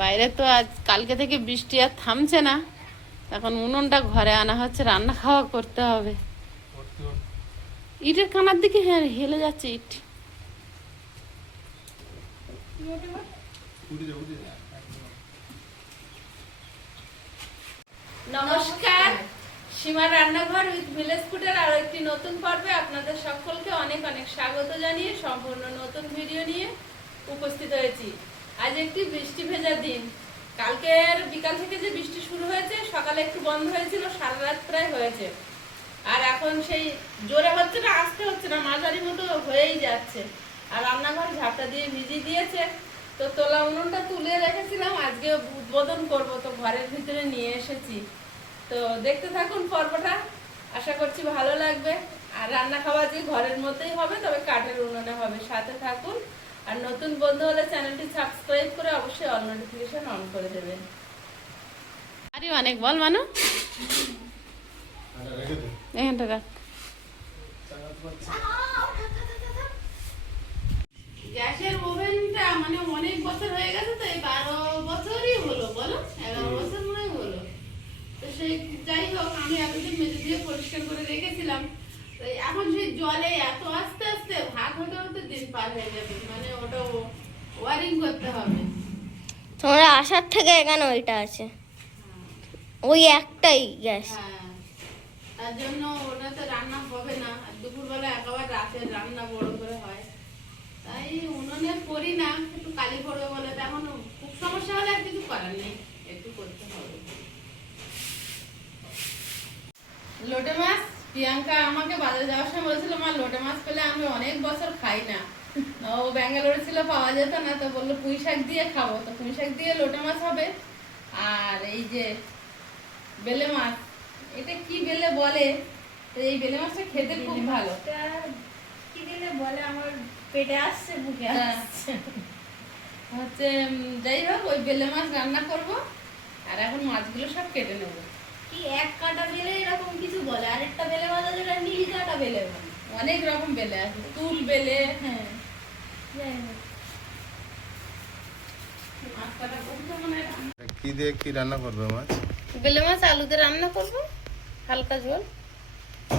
বাইরে তো আজ কালকে থেকে বৃষ্টি আর থামছে না, এখন উনুনটা ঘরে আনা হচ্ছে, রান্না খাওয়া করতে হবে। ইটের কানার দিকে হ্যাঁ হেলে যাচ্ছে ইট। নমস্কার, সীমার রান্নাঘর উইথ ভিলেজ ফুডের আরো একটি নতুন পর্বে আপনাদের সকলকে অনেক অনেক স্বাগত জানিয়ে সম্পূর্ণ নতুন ভিডিও নিয়ে উপস্থিত হয়েছি। আজ একটি বৃষ্টি ভেজা দিন। কালকের বিকাল থেকে যে বৃষ্টি শুরু হয়েছে, সকালে একটু বন্ধ হয়েছিল, সারা রাত প্রায় হয়েছে। আর এখন সেই জোরে হচ্ছে না, আস্তে হচ্ছে না, মাঝারি মতো হয়েই যাচ্ছে। আর রান্নাঘর ঝাপটা দিয়ে ভিজিয়ে দিয়েছে। তো তোলা উনুনটা তুলে রেখেছিলাম, আজকে উদ্বোধন করব, তো ঘরের ভিতরে নিয়ে এসেছি। তো দেখতে থাকুন পর্বটা, আশা করছি ভালো লাগবে। আর রান্না খাওয়া যে ঘরের মধ্যেই হবে, তবে কাঠের উনুনে হবে। সাথে থাকুন। আর নতুন বন্ধু হলে চ্যানেলটি সাবস্ক্রাইব করে অবশ্যই অল নোটিফিকেশন অন করে দেবেন। আরে অনেক বল মানু, এখানটা রাখ। গ্যাসের ওভেনটা মানে অনেক বছর হয়ে গেছে, তো এই 12 বছরই হলো, বলো 11 বছর মনে হলো। তো সেই যাই হোক, আমি এতদিন মেঝে দিয়ে পরিষ্কার করে রেখেছিলাম। তো এখন সেই জলে এত আস্তে আস্তে ভাত হতে হতে দিন পার হয়ে যাবে, মানে ওটা ওয়ারিং করতে হবে। তোমরা আসার থেকে এখানে ওইটা আছে, ওই একটাই গ্যাস। হ্যাঁ, তার জন্য ওটা তো রান্না হবে না। আর দুপুরবেলা একেবারে রাতের রান্না বড় করে হয়, তাই উনুনে করি না। একটু কালি পড়বে বলে, এখন খুব সমস্যা হলে আর কিছু করার নেই, একটু করতে হবে। লোটে মাছ, প্রিয়াঙ্কা আমাকে বাজারে যাওয়ার সময় বলছিল, মা লোটে মাছ পেলে আমি অনেক বছর খাই না। ও ব্যাঙ্গালোরে ছিল, পাওয়া যেত না, তো বললো পুঁই শাক দিয়ে খাবো। তো পুঁই শাক দিয়ে লোটে মাছ হবে। আর এই যে বেলে মাছ, এটা কি বেলে বলে, তো এই বেলে মাছটা খেতে খুব ভালো। কি দিলে বলে, আমার পেটে আসছে, বুকে আসছে। হচ্ছে যাই হোক, ওই বেলে মাছ রান্না করব। আর এখন মাছগুলো সব কেটে নেব। কি এক কাটা বেলে এরকম কিছু বলে, আরেকটা বেলে বাজা যেটা নীল কাটা বেলে বলে। অনেক রকম বেলে আছে, তুল বেলে। হ্যাঁ, যাই হোক। মাছ কাটা করতে মানে কি দিয়ে কি রান্না করবে মাছ? বেলে মাছ আলু দিয়ে রান্না করব, হালকা ঝোল।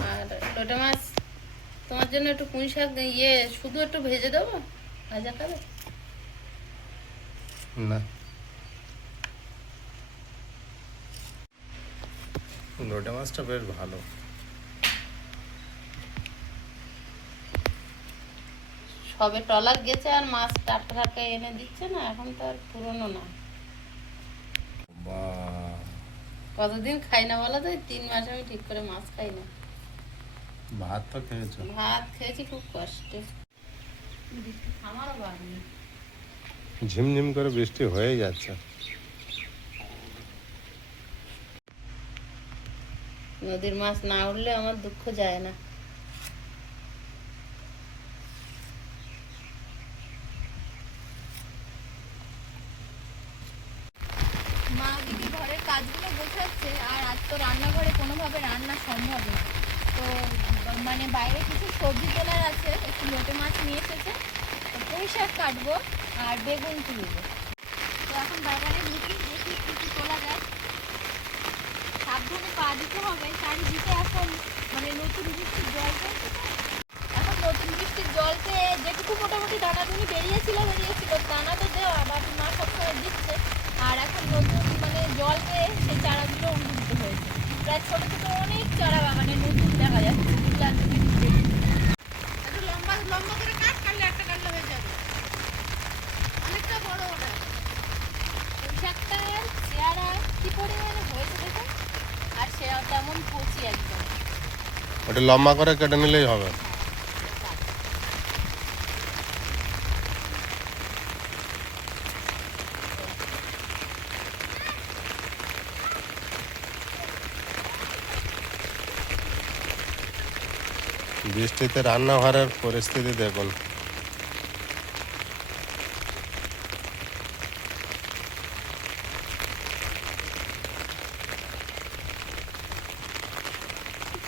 আর লোটে মাছ তোমার জন্য একটু পুঁই শাক শুধু একটু ভেজে দেবো, ভাজা খাবে? না, লোটে মাছটা বেশ ভালো। সবে ট্রলার গেছে আর মাছ টাটকা টাটকা এনে দিচ্ছে না, এখন তো আর পুরনো না। বাহ, কতদিন খাই না বলো তো, 3 মাস আমি ঠিক করে মাছ খাই না। ভাত তো খেয়েছো? ভাত খেয়েছি খুব কষ্টে, আমারও ভাত নেই। ঝিমঝিম করে বৃষ্টি হয়ে যাচ্ছে। নদীর মাছ না উঠলে আমার দুঃখ যায় না। মা দিদি ঘরের কাজগুলো গোছাচ্ছে, আর আজ তো রান্নাঘরে কোনোভাবে রান্না সম্ভব না। তো মানে বাইরে কিছু সবজি তোলার আছে, একটু লোটে মাছ নিয়ে এসেছে, তো পুঁই শাক কাটবো আর বেগুন তুলবো। তো এখন বাজারে ঢুকি, দেখি কি কি তোলা যায়। সাবধানে পা দিতে হবে, চারিদিকে এখন মানে নতুন বৃষ্টির জল পড়ছে তো। এখন নতুন বৃষ্টির জলতে যেটুকু মোটামুটি দানাগুলি বেরিয়েছিল, দানা তো দেওয়া, বাড়ির মা সবসময় দিচ্ছে। আর এখন নতুন মানে জল পেয়ে সেই চারাগুলো উন্মুক্ত হয়েছে, প্রায় ছোটো ছোটো অনেক চারা বাগানে নতুন দেখা যাচ্ছে। একটু লম্বা লম্বা করে কাট, কাটলে একটা কাটলে হয়ে যাবে, অনেকটা বড় ওটা। পোশাকটার চেহারা কি পরিমাণে হয়েছে দেখো, আর সে তেমন কচি একদম। ওটা লম্বা করে কেটে নিলেই হবে। বৃষ্টিতে রান্নাঘরের পরিস্থিতি দেখুন।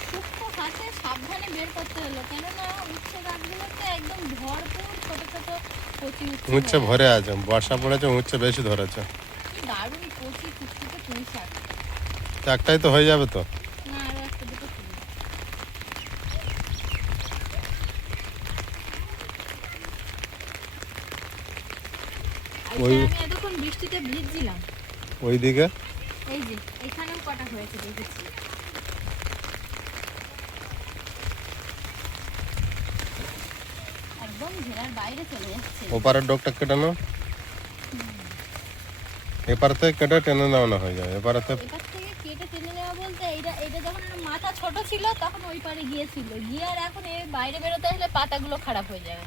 সূক্ষ্ম হাতে সাবধানে বের করতে হলো, কেননা উচ্ছে গাছগুলোতে একদম ভরপুর ছোট ছোট কচি উচ্ছে ভরে আছে, বর্ষা পড়েছে, উচ্ছে বেশি ধরেছে। দারুণ কচি কুচকুচে পুঁই শাক। একটাই তো হয়ে যাবে তো। না আরো একটা দুটো ছিল। ওই- আমি এতক্ষণ বৃষ্টিতে ভিজছিলাম। ওইদিকে এই যে এখানেও কটা হয়েছে দেখেছি। একদম ঘেরার বাইরে চলে যাচ্ছে। ওপারের ডগটা কেটে নাও, এপার থেকে কেটে টেনে নেওয়ানো হয়ে যাবে। এপারেতে এপার থেকে কেটে টেনে নেওয়া বলতে এইটা যখন আমার মাথা ছোট ছিল তখন ওই পারে গিয়েছিল, গিয়ে আর এখন এর বাইরে বেরোতে হলে পাতাগুলো খারাপ হয়ে যাবে,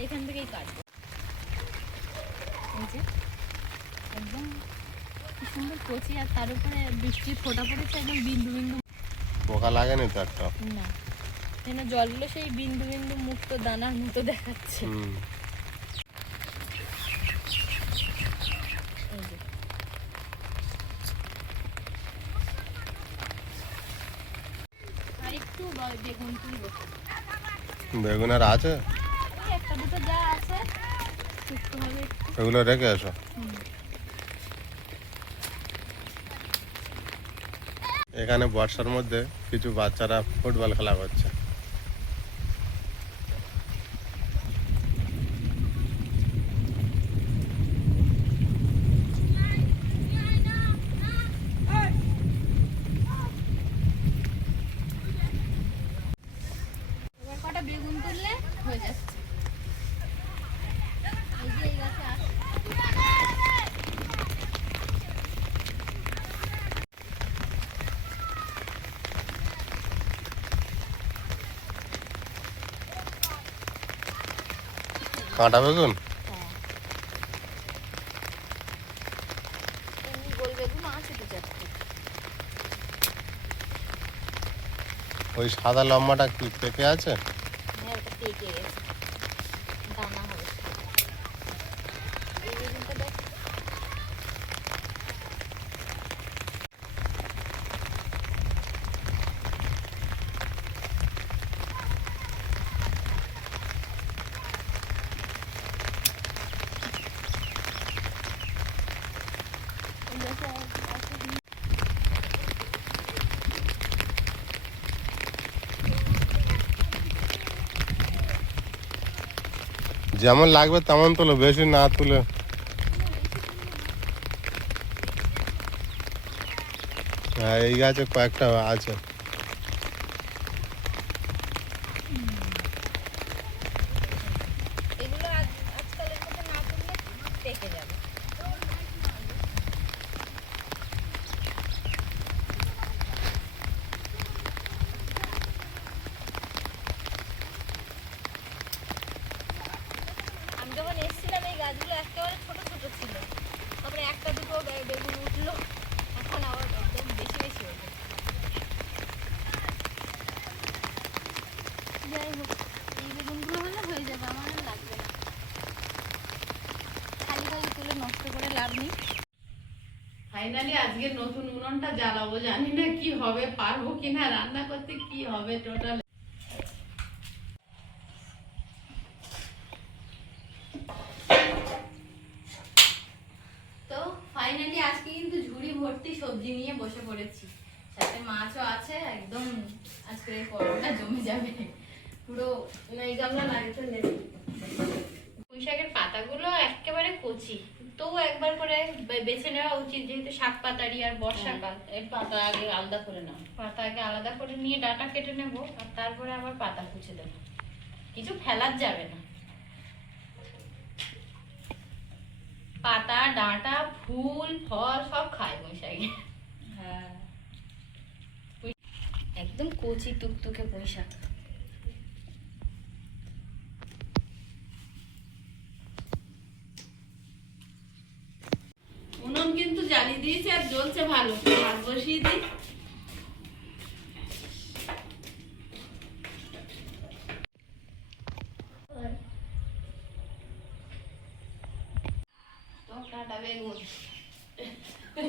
এইখান থেকেই কাটবো। এই যে একদম কি সুন্দর কচি, আর তার উপরে বৃষ্টির ফোঁটা পড়েছে একদম বিন্দু বিন্দু। পোকা লাগেনি তো একটা। না যেন জলগুলো সেই বিন্দু বিন্দু মুক্ত দানার মতো দেখাচ্ছে। হুম। এই যে আর একটু বেগুন তুলবো। বেগুন আর আছে, ওই একটা দুটো যা আছে শুকনো হবে একটু। এগুলো রেখে এসো। হুম। এখানে বর্ষার মধ্যে কিছু বাচ্চারা ফুটবল খেলা করছে। এবার কটা বেগুন তুললে হয়ে যাচ্ছে। এই যে এই গাছে আছে। কাঁটা বেগুন, হ্যাঁ এমনি গোল বেগুন আছে দু চারটে। ওই সাদা লম্বাটা কি পেকে আছে? হ্যাঁ ওটা পেকে গেছে, দানা হবে। এই বেগুনটা দেখ। এই গাছে আছে। যেমন লাগবে তেমন তুলো, বেশি না তুলে। হ্যাঁ এই গাছে কয়েকটা আছে। এগুলো আজকালের মধ্যে না তুললে পেকে যাবে। আমি যখন এসেছিলাম এই গাছগুলো একেবারে ছোট ছোট ছিল, তারপরে একটা দুটো বেগুন উঠলো, এখন আবার একদম বেশি বেশি হলো। যাই হোক এই বেগুনগুলো হলে হয়ে যাবে, আমার আর লাগবে না। খালি খালি তুলে নষ্ট করে লাভ নেই। ফাইনালি আজকে নতুন উনুনটা জ্বালাবো, জানি না কি হবে, পারবো কিনা রান্না করতে, কি হবে টোটাল। তো ফাইনালি আজকে কিন্তু ঝুড়ি ভর্তি সবজি নিয়ে বসে পড়েছি, সাথে মাছও আছে। একদম আজকে এই পরোটা জমে যাবে পুরো। এই গামলা লাগে তো নেবে। পুঁই শাকের পাতাগুলো একেবারে কচি, তো একবার করে বেছে নেওয়া উচিত, যেহেতু শাক পাতারি আর বর্ষাকাল। এর পাতা আগে আলাদা করে নাও। পাতা আগে আলাদা করে নিয়ে ডাঁটা কেটে নেব, আর তারপরে আবার পাতা কুচে দেবো, কিছু ফেলার যাবে না। পাতা ডাঁটা ফুল ফল সব খায় বৈশাখে। হ্যাঁ একদম কচি টুকটুকে পুঁই শাক। উনুন কিন্তু জ্বালিয়ে দিয়েছে আর জ্বলছে ভালো, ভাত বসিয়ে দিই। কাটা বেগুন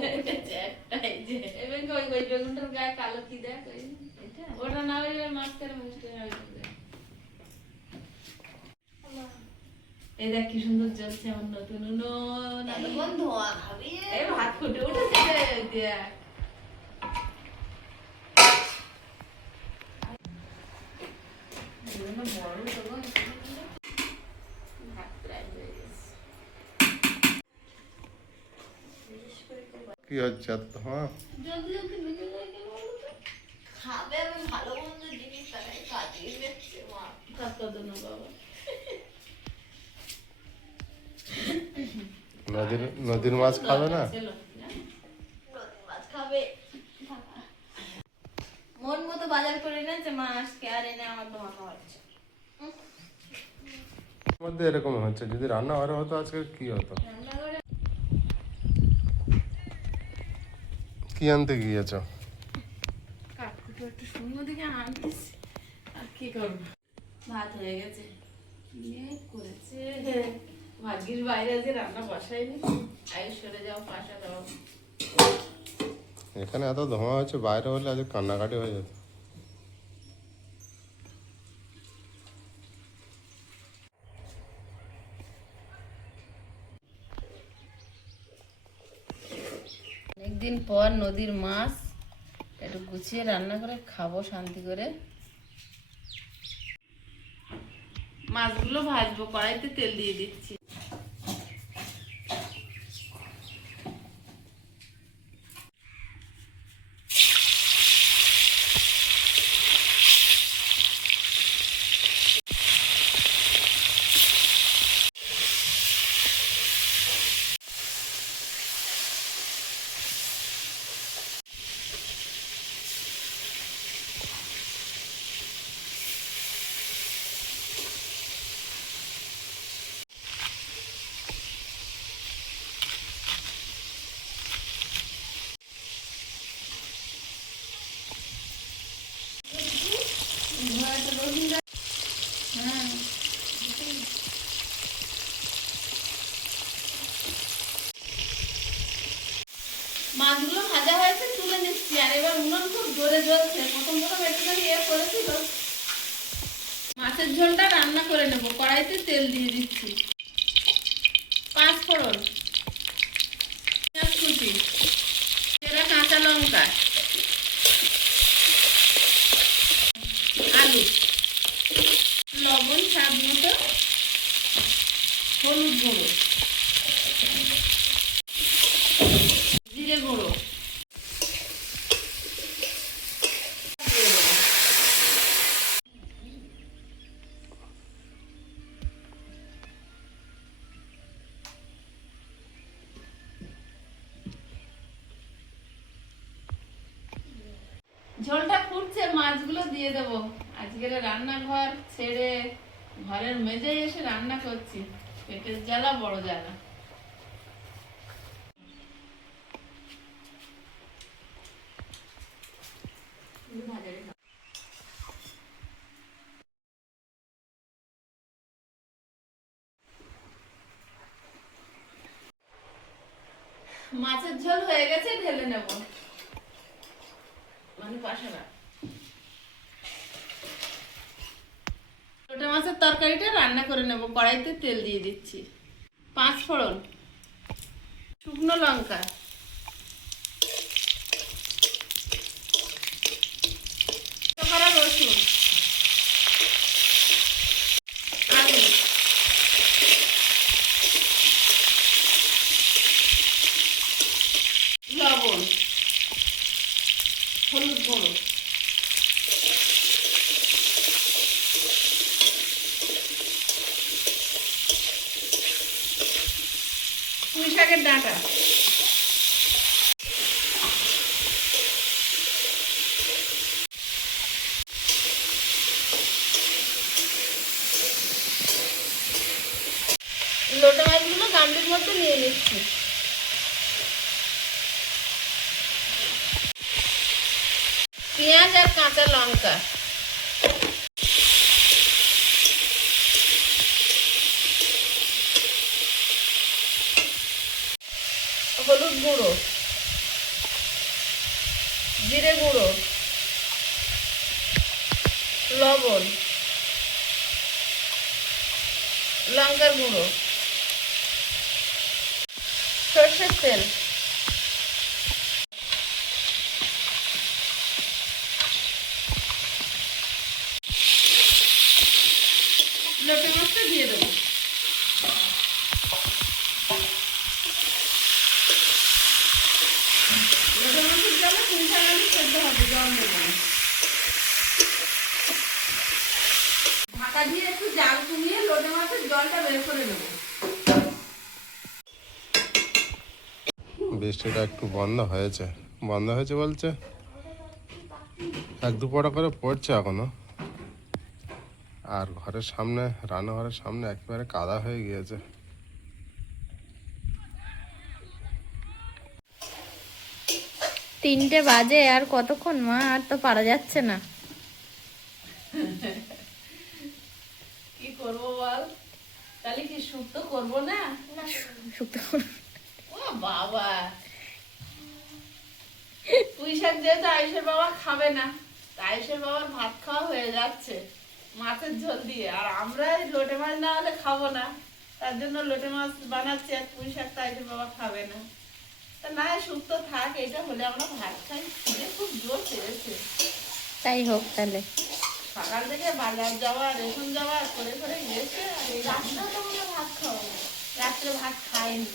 একটাই যে এবার ওই ওই বেগুনটার গায়ে কালো কি দেখ ওই এটা ওটা না হলে মাছ করে মিষ্টি এই দেখ কি সুন্দর জ্বলছে আমার নতুন উনুন। এতক্ষণ ধোয়া খাবি এই ভাত ফুটে উঠেছে রে, দেখ। এগুলো বড় তো গো, ভাত প্রায় হয়ে গেছে। কি হচ্ছে এত ধোঁয়া? জলদি জলদি নিভে যায় কেন বলো তো? খাবে আমি ভালো মন্দ জিনিস তাই কাটিয়ে দিচ্ছে মা। ভাত কত না বাবা। নদীর মাছ খাবে না? চলো, না? নদীর মাছ খাবে। মন মতো বাজার করে এনেছে মা আজকে, আর এনে আমার ধোয়া খাওয়াচ্ছে। মধ্যে এরকম হচ্ছে, যদি রান্না ঘরে হতো আজকে কি হতো? রান্নাঘরে কি আনতে গিয়েছো? কাকুকে একটু সুন্দর দিকে আনতেছি, আর কি করবো? ভাত হয়ে গেছে, মেঘ করেছে। ভাগ্যিস বাইরে আজকে রান্না বসাইনি। আয়ুষ সরে যাও, পাশা দাও। এখানে এত ধোঁয়া হচ্ছে, বাইরে হলে আজ কান্নাকাটি হয়ে যেত। অনেকদিন পর নদীর মাছ একটু গুছিয়ে রান্না করে খাবো শান্তি করে। মাছগুলো ভাজবো, কড়াইতে তেল দিয়ে দিচ্ছি। মাছগুলো ভাজা হয়েছে, তুলে নিচ্ছি। আর এবার উনুন খুব জোরে জ্বলছে। প্রথম একটুখানি করেছিল। মাছের ঝোলটা রান্না করে নেবো, কড়াইতে তেল দিয়ে দিচ্ছি। 5 ফোড়ন, পেঁয়াজ কুচি, চেরা কাঁচা লঙ্কা, আলু, লবণ স্বাদ মতো, হলুদ গুঁড়ো, জিরে গুঁড়ো, ঝোলটা ফুটছে, মাছগুলো দিয়ে দেবো। আজকের রান্নাঘর ছেড়ে ঘরের মেঝে এসে রান্না করছি, পেটের জ্বালা বড় জ্বালা। মাছের ঝোল হয়ে গেছে, ঢেলে নেব। মানে পাশারা ছোট মাছের তরকারিটা রান্না করে নেব, কড়াইতে তেল দিয়ে দিচ্ছি। 5 ফোড়ন, শুকনো লঙ্কা, করা রসুন, আলু, লবণ, হলুদ গুঁড়ো, পুঁই শাকের ডাঁটা, লোটা মাছগুলো গামলির মধ্যে নিয়ে নিচ্ছি। পেঁয়াজ আর কাঁচা লঙ্কা, হলুদ গুঁড়ো, জিরে গুঁড়ো, লবণ, লঙ্কার গুঁড়ো, সর্ষের তেল, লোটে মাছটা দিয়ে দেবো। লোটে মাছের জলে পুঁই শাক আলু সেদ্ধ হবে, জল দেবো না। ঢাকা দিয়ে একটু জাল কমিয়ে লোটে মাছের জলটা বের করে নেবো। বৃষ্টিটা একটু বন্ধ হয়েছে বলছে 1-2 ফোঁটা করে পড়ছে এখনো। আর ঘরের সামনে, রান্নাঘরের সামনে একেবারে কাদা হয়ে গিয়েছে। তিনটে বাজে, আর কতক্ষণ মা? আর তো পারা যাচ্ছে না। কি করবো বল, তাহলে কি শুক্তো করবো না? শুক্তো ও বাবা, পুঁই শাক যেহেতু আয়ুষের বাবা খাবে না, আয়ুষের বাবার ভাত খাওয়া হয়ে যাচ্ছে মাছের ঝোল দিয়ে, আর আমরা এই লোটে মাছ না হলে খাবো না, তার জন্য লোটে মাছ বানাচ্ছি। আর পুঁই শাক তো আয়ুষের বাবা খাবে না, তা না শুক্তো থাক, এটা হলে আমরা ভাত খাই। খিদে খুব জোর পেরেছে। তাই হোক তাহলে। সকাল থেকে বাজার যাওয়া, রেশন যাওয়া করে করে গেছে, আর এই রাত্রে তো আমরা ভাত খাবো না, রাত্রে ভাত খাইনি।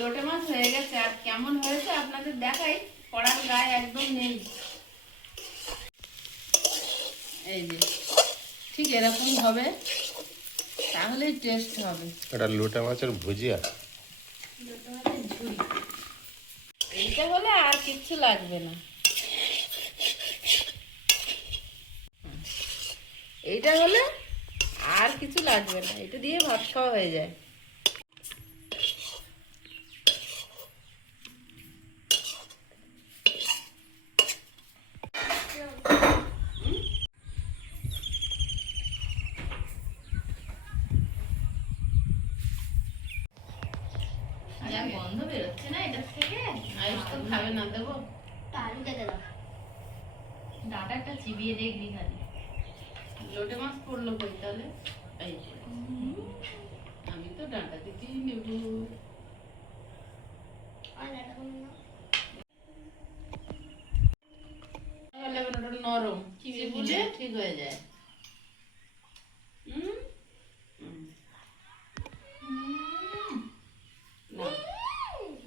লোটে মাছ হয়ে গেছে, আর কেমন হয়েছে আপনাদের দেখাই। কড়ার গায়ে একদম নেই, এই যে ঠিক এরকম হবে, তাহলেই টেস্ট হবে। এটা লোটে মাছের ভুজিয়া। লোটে মাছের ঝুল এইটা হলে আর কিচ্ছু লাগবে না। এইটা হলে আর কিছু লাগবে না, এটা দিয়ে ভাত খাওয়া হয়ে যায়। গন্ধ বেরোচ্ছে না এটার থেকে। আয়ুষ তো খাবে না, দেবো আলু কেটে দাও। ডাঁটাটা চিবিয়ে দেখবি খালি। লোটে মাছ পড়লো কই তাহলে? এই যে, আমি তো ডাঁটা থেকেই নেব। ওটা নরম, চিবুলে ঠিক হয়ে যায়। না,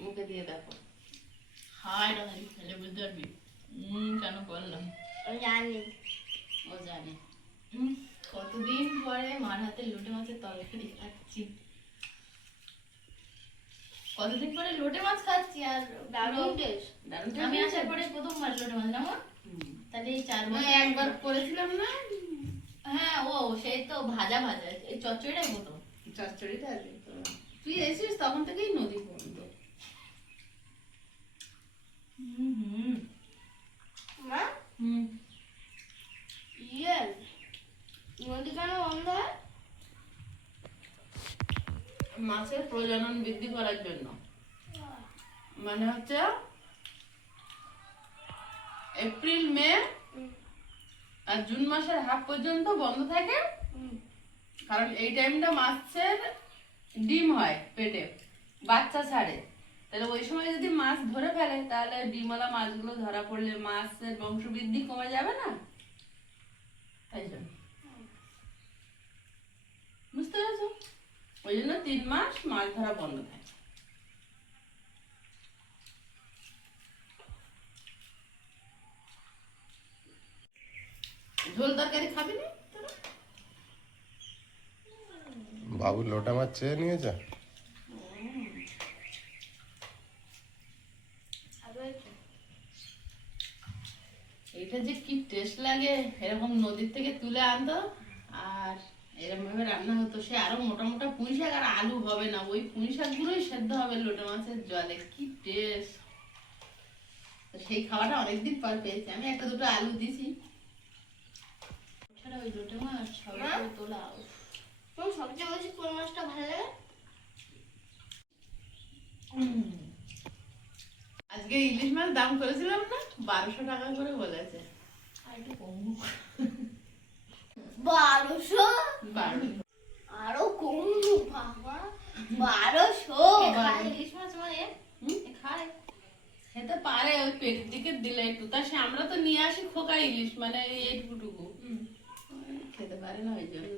মুখে দিয়ে দেখো। হায় রে খালি খেলে বুঝতে পারবি কেন করলাম। জানি ও জানে। কতদিন পরে মার হাতে লোটে মাছের তরকারি খাচ্ছি। কতদিন পরে লোটে মাছ খাচ্ছি, আর দারুণ টেস্ট। দারুণ আমি টেস্ট আসার পরে প্রথমবার লোটে মাছ না মা? তাহলে এই 4 আমি বছর একবার করেছিলাম না, হ্যাঁ ও সেই তো ভাজা ভাজা, এই চচ্চড়িটাই প্রথম। চচ্চড়িটা আছে তো। তুই এসেছিস তখন থেকেই নদী পর্যন্ত। মা ইয়ে নদী কেন বন্ধ হয়? মাছের প্রজনন বৃদ্ধি করার জন্য, মানে হচ্ছে এপ্রিল মে আর জুন মাসের হাফ পর্যন্ত বন্ধ থাকে, কারণ এই টাইমটা মাছের ডিম হয় পেটে, বাচ্চা ছাড়ে। তাহলে ওই সময় যদি মাছ ধরে ফেলে, তাহলে ডিমওয়ালা মাছগুলো ধরা পড়লে মাছের বংশবৃদ্ধি কমে যাবে না, তাই জন্য। বুঝতে পেরেছো? ওই জন্য 3 মাস মাছ ধরা বন্ধ থাকে। ঝোল তরকারি খাবি না তোরা? বাবু লোটে মাছ চেয়ে নিয়েছে। এটা যে কি টেস্ট লাগে, এরকম নদীর থেকে তুলে আনতো আর এরকম ভাবে রান্না হতো। সে আরো মোটা মোটা পুঁই শাক, আর আলু হবে না, ওই পুঁই শাক গুলোই সেদ্ধ হবে লোটে মাছের জলে, কি টেস্ট। সেই খাওয়াটা অনেকদিন পর পেয়েছি আমি। 1-2 আলু দিছি। ছাড়া ওই লোটে মাছ সবাই তোলা। তোমার সবচেয়ে বেশি কোন মাছটা ভালো লাগে? আজকে ইলিশ মাছ দাম করেছিলাম না 1200 টাকা করে বলেছে। আর একটু কমবো। 1200 1200 আরো কমলো বাবা 1200 খায় ইলিশ মাছ মানে খায়। খেতে পারে, ওই পেট দিকে দিলে একটু। তা সে আমরা তো নিয়ে আসি খোকা ইলিশ, মানে এইটুকুটুকু খেতে পারে না, ওই জন্য।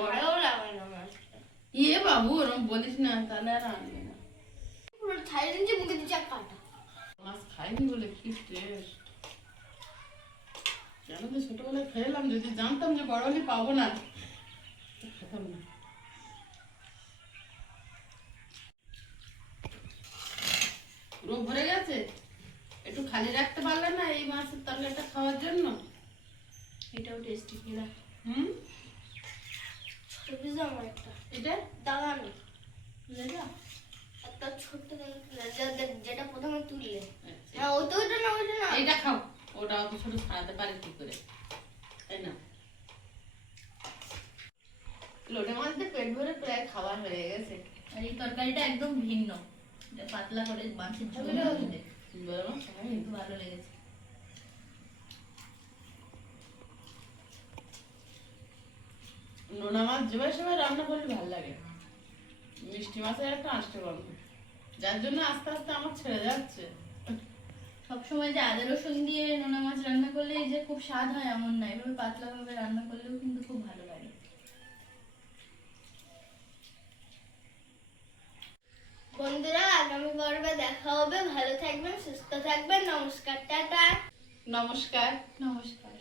ভালো লাগে না মাছটা ইয়ে বাবু ওরকম বলিস না, তাহলে আর আনবে না। পুরো ছাই দিচ্ছে মুখে দিচ্ছে কাটা মাছ খাইনি বলে কি টেস্ট। কেন তো ছোটবেলায় খেলাম, যদি জানতাম যে বড় হলে পাবো না তো খেতাম না। পুরো ভরে গেছে, একটু খালি রাখতে পারলে না এই মাছের তরকারিটা খাওয়ার জন্য। এটাও টেস্টি কিনা। হুম, ছোট পিস আমার একটা এটা দাগানো লেজা একটা ছোট্ট যেটা প্রথমে তুললে আচ্ছা। না ওইটা না এইটা খাও, ওটা অত ছোট ছাড়াতে পারে কি করে, তাই না? লোটে মাছ দিয়ে পেট ভরে প্রায় খাওয়া হয়ে গেছে। আর এই তরকারিটা একদম ভিন্ন, এটা পাতলা করে মাছের ঝোল হয়েছে। বড় মাছ খাইনি। কিন্তু ভালো লেগেছে। নোনা মাছ যেভাবে সময় রান্না করলে ভালো লাগে, মিষ্টি মাছের একটা আঁশটে গন্ধ, যার জন্য আস্তে আস্তে আমার ছেড়ে যাচ্ছে। সবসময় যে আদা রসুন দিয়ে নোনা মাছ রান্না করলে এই যে খুব স্বাদ হয় এমন না, এভাবে পাতলা ভাবে রান্না করলেও কিন্তু খুব ভালো লাগে। বন্ধুরা আগামী পর্বে দেখা হবে ভালো থাকবেন সুস্থ থাকবেন নমস্কার টাটা নমস্কার। নমস্কার।